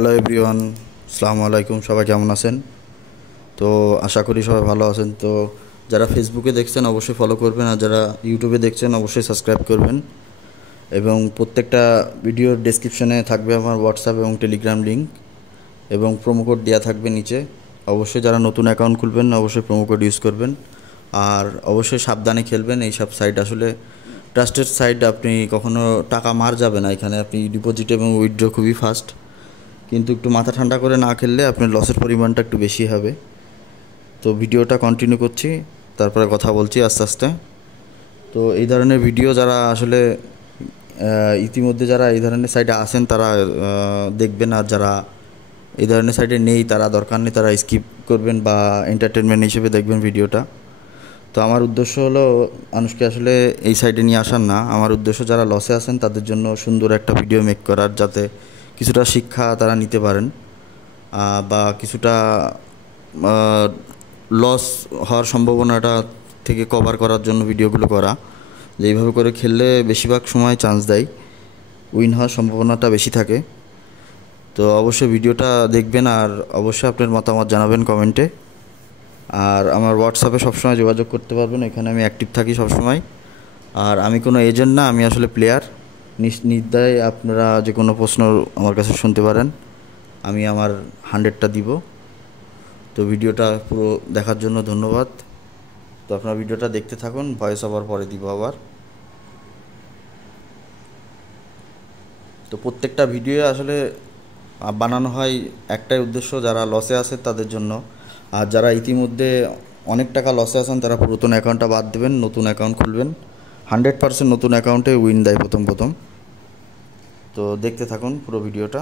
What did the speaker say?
Hello everyone, আসসালামু আলাইকুম। সবাই কেমন আছেন? তো আশা করি সবাই ভালো আছেন। তো যারা ফেসবুকে দেখছেন অবশ্যই ফলো করবেন, আর যারা ইউটিউবে দেখছেন অবশ্যই সাবস্ক্রাইব করবেন। এবং প্রত্যেকটা ভিডিওর ডেসক্রিপশনে থাকবে আমার হোয়াটসঅ্যাপ এবং টেলিগ্রাম লিঙ্ক, এবং প্রোমো কোড দেওয়া থাকবে নিচে। অবশ্যই যারা নতুন অ্যাকাউন্ট খুলবেন অবশ্যই প্রোমো কোড ইউজ করবেন। আর অবশ্যই সাবধানে খেলবেন। এইসব সাইট আসলে ট্রাস্টেড সাইট, আপনি কখনো টাকা মার যাবে না। এখানে আপনি ডিপোজিট এবং উইথড্র খুবই ফাস্ট, কিন্তু একটু মাথা ঠান্ডা করে না খেললে আপনার লসের পরিমাণটা একটু বেশি হবে। তো ভিডিওটা কন্টিনিউ করছি, তারপরে কথা বলছি আস্তে আস্তে। তো এই ধরনের ভিডিও যারা আসলে ইতিমধ্যে যারা এই ধরনের সাইটে আসেন তারা দেখবেন, আর যারা এই ধরনের সাইটে নেই তারা দরকার নেই, তারা স্কিপ করবেন বা এন্টারটেনমেন্ট হিসেবে দেখবেন ভিডিওটা। তো আমার উদ্দেশ্য হলো মানুষকে আসলে এই সাইডে নিয়ে আসার না, আমার উদ্দেশ্য যারা লসে আছেন তাদের জন্য সুন্দর একটা ভিডিও মেক করার, যাতে কিছুটা শিক্ষা তারা নিতে পারেন, বা কিছুটা লস হওয়ার সম্ভাবনাটা থেকে কভার করার জন্য ভিডিওগুলো করা। যে এইভাবে করে খেললে বেশিরভাগ সময় চান্স দেয়, উইন হওয়ার সম্ভাবনাটা বেশি থাকে। তো অবশ্যই ভিডিওটা দেখবেন, আর অবশ্যই আপনার মতামত জানাবেন কমেন্টে। আর আমার হোয়াটসঅ্যাপে সবসময় যোগাযোগ করতে পারবেন, এখানে আমি অ্যাক্টিভ থাকি সবসময়। আর আমি কোনো এজেন্ট না, আমি আসলে প্লেয়ার। নির্দ্বিধায় আপনারা যে কোনো প্রশ্ন আমার কাছে শুনতে পারেন, আমি আমার 100টা দিব। তো ভিডিওটা পুরো দেখার জন্য ধন্যবাদ। তো আপনারা ভিডিওটা দেখতে থাকুন, ভয়েস ওভার পরে দিব আবার। তো প্রত্যেকটা ভিডিও আসলে বানানো হয় একটাই উদ্দেশ্য, যারা লসে আছে তাদের জন্য। আর যারা ইতিমধ্যে অনেক টাকা লসে আছেন তারা পুরাতন অ্যাকাউন্টটা বাদ দেবেন, নতুন অ্যাকাউন্ট খুলবেন। 100% নতুন অ্যাকাউন্টে উইন দেয় প্রথম প্রথম। তো দেখতে থাকুন পুরো ভিডিওটা।